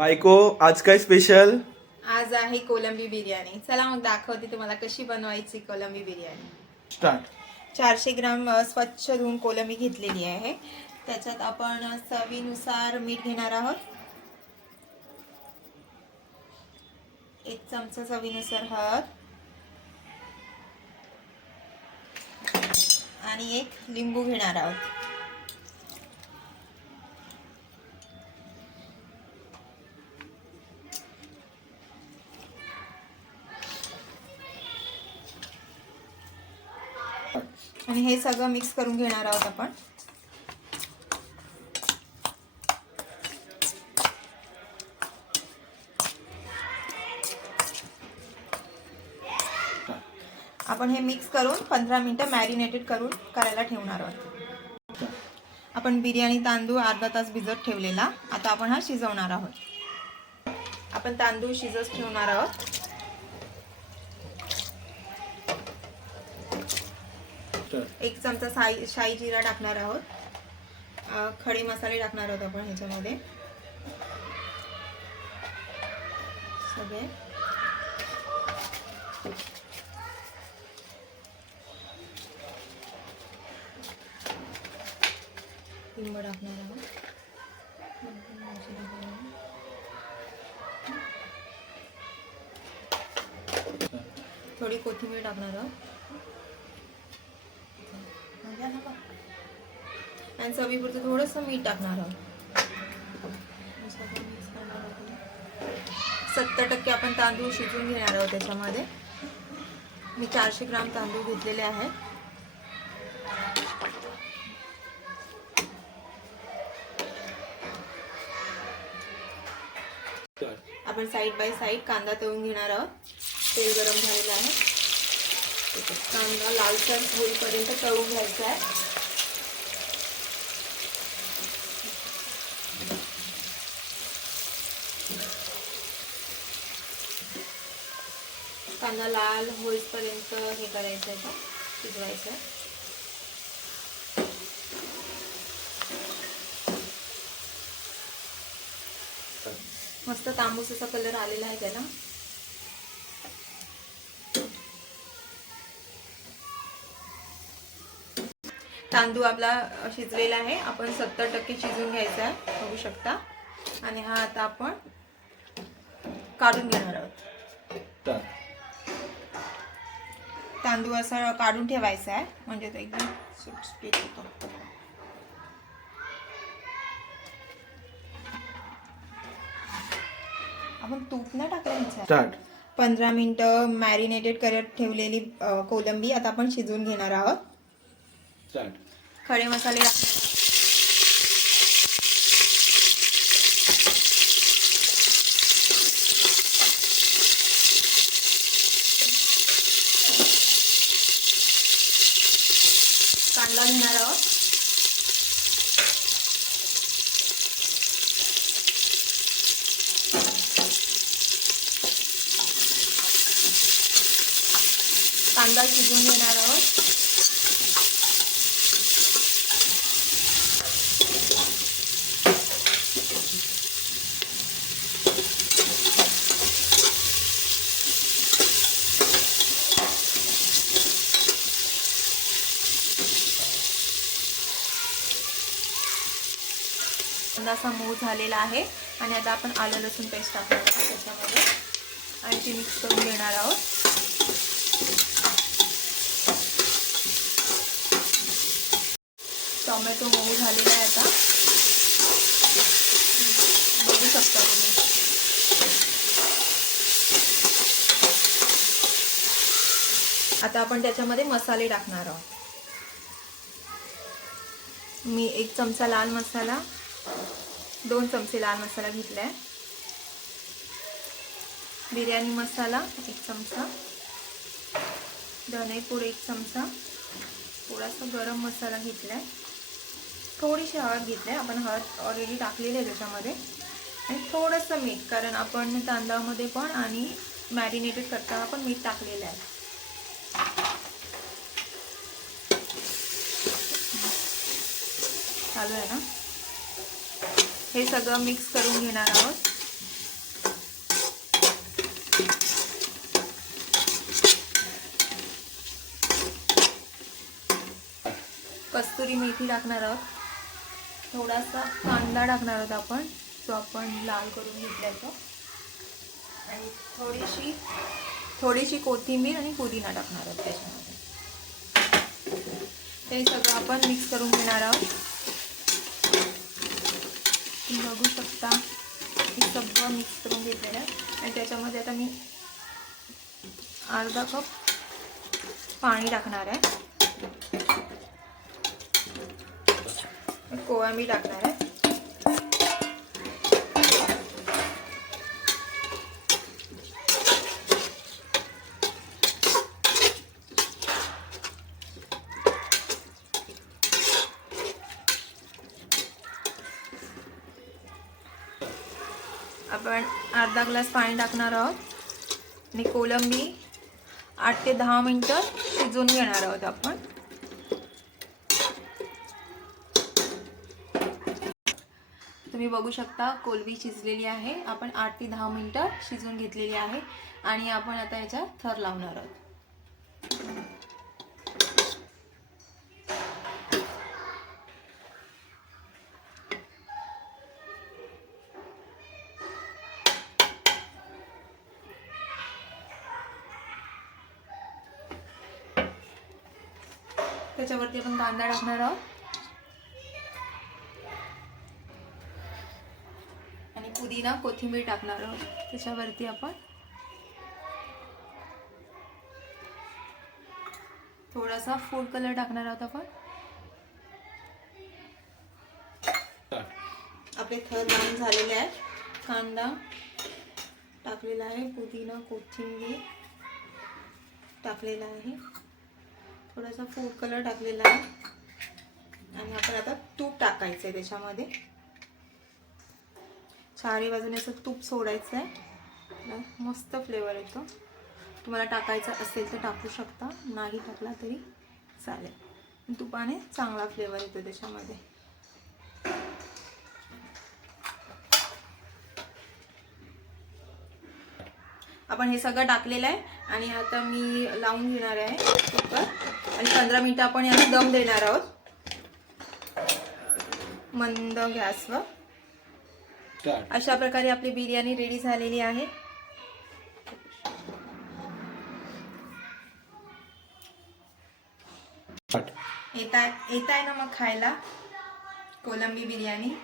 बायको आज काय स्पेशल? आज आहे कोलंबी बिर्याणी. चला मग दाखवते तुम्हाला कशी बनवायची कोलंबी बिर्याणी. स्टार्ट. 400 ग्राम स्वच्छ धुवून कोलंबी घेतलेली आहे. त्याच्यात आपण चवीनुसार मीठ घेणार आहोत. 1 चमचा चवीनुसार हळद आणि 1 लिंबू घेणार आहोत. आणि हे सगळं मिक्स करून घेणार आहोत आपण. आपण हे मिक्स करून 15 मिनिटं मॅरिनेटेड करून करायला ठेवणार आहोत. आपण बिर्याणी तांदूळ अर्धा तास भिजत ठेवलेला. आता आपण हा शिजवणार आहोत. आपण तांदूळ शिजत ठेवणार आहोत. एक चमचा शाही जिरा टाकणार आहोत. खडे मसाले टाकणार आहोत आपण ह्याच्यामध्ये सगळे. लिंबू टाकणार आहोत. थोडी कोथिंबीर टाकणार आहोत आणि चवीपुरतं थोडंसं मीठ टाकणार आहोत. 70% आपण तांदूळ शिजवून घेणार आहोत. त्याच्यामध्ये मी 400 ग्राम तांदूळ घेतलेले आहेत. आपण साईड बाय साईड कांदा तळून घेणार आहोत. तेल गरम झालेलं आहे. कांदा लालसर होईपर्यंत तळून घ्यायचा आहे. कांदा लाल होईपर्यंत हे करायचं आहे, शिजवायचं. मस्त तांबूस असा कलर आलेला आहे त्याला. तांदूळ आपला शिजलेला आहे. आपण 70% शिजून घ्यायचा आहे, बघू शकता. आणि हा आता आपण काढून घेणार आहोत. तांदूळ असा काढून ठेवायचा आहे, म्हणजे तो एकदम सुटसुटीत होतो. आपण तूप नाही टाकायचं. 15 मिनिटं मॅरिनेटेड करत ठेवलेली कोलंबी आता आपण शिजवून घेणार आहोत. खडे मसाले टाकणार. कांदा घेणार आहोत. कांदा शिजवून घेणार आहोत. कांदा असा मऊ झालेला आहे. आणि आता आपण आलं लसूण पेस्ट टाकणार आहोत त्याच्यामध्ये आणि ती मिक्स करून घेणार आहोत. टोमॅटो मऊ झालेला आहे. आता बघू शकता तुम्ही. आता आपण त्याच्यामध्ये मसाले टाकणार आहोत. मी 1 चमचा लाल मसाला, 2 चमचे लाल मसाला घेतलाय. बिर्याणी मसाला 1 चमचा, धनेपूड 1 चमचा, थोडासा गरम मसाला घेतलाय, थोडीशी हळद घेतली. आपण हळद ऑलरेडी टाकलेली आहे त्याच्यामध्ये. आणि थोडंसं मीठ, कारण आपण तांदळामध्ये पण आणि मॅरिनेटेड करताना पण मीठ टाकलेलं आहे. चालू आहे ना. हे सगळं मिक्स करून घेणार आहोत. कस्तुरी मेथी टाकणार आहोत, थोडासा कांदा टाकणार आहोत आपण, जो आपण लाल करून घेतलाय तो, आणि थोडीशी कोथिंबीर आणि पुदिना टाकणार आहोत त्याच्यामध्ये. ते सगळं आपण मिक्स करून घेणार आहोत. तुम्ही बघू शकता हे सगळं मिक्स करून घेतलेलं आहे. आणि त्याच्यामध्ये आता मी अर्धा कप पाणी टाकणार आहे, कोळंबी टाकणार आहे. आपण अर्धा ग्लास पाणी टाकणार आहोत आणि कोलंबी 8 ते 10 मिनिटं शिजवून घेणार आहोत आपण. तुम्ही बघू शकता कोलंबी शिजलेली आहे. आपण 8 ते 10 मिनिटं शिजवून घेतलेली आहे आणि आपण आता याचा थर लावणार आहोत. त्याच्यावरती आपण कांदा टाकणार आहोत आणि पुदिना कोथिंबीर टाकणार आहोत. त्याच्यावरती आपण थोडासा फूड कलर टाकणार आहोत. आपण आपले थर लावून झालेले आहेत. कांदा टाकलेला आहे, पुदिना कोथिंबीर टाकलेला आहे, थोडासा फूड कलर टाकलेला आहे आणि आपण आता तूप टाकायचं आहे त्याच्यामध्ये. चारी बाजूने असं तूप सोडायचं आहे, मस्त फ्लेवर येतो. तुम्हाला टाकायचं असेल तर टाकू शकता, नाही टाकला तरी चालेल. तुपाने चांगला फ्लेवर येतो त्याच्यामध्ये. आपण हे सगळं टाकलेलं आहे आणि आता मी लावून घेणार आहे कुकर आणि 15 मिनिटं आपण याला दम देणार आहोत मंद गॅसवर. अशा प्रकारे आपली बिर्याणी रेडी झालेली आहे. येत आहे ना मग खायला कोलंबी बिर्याणी.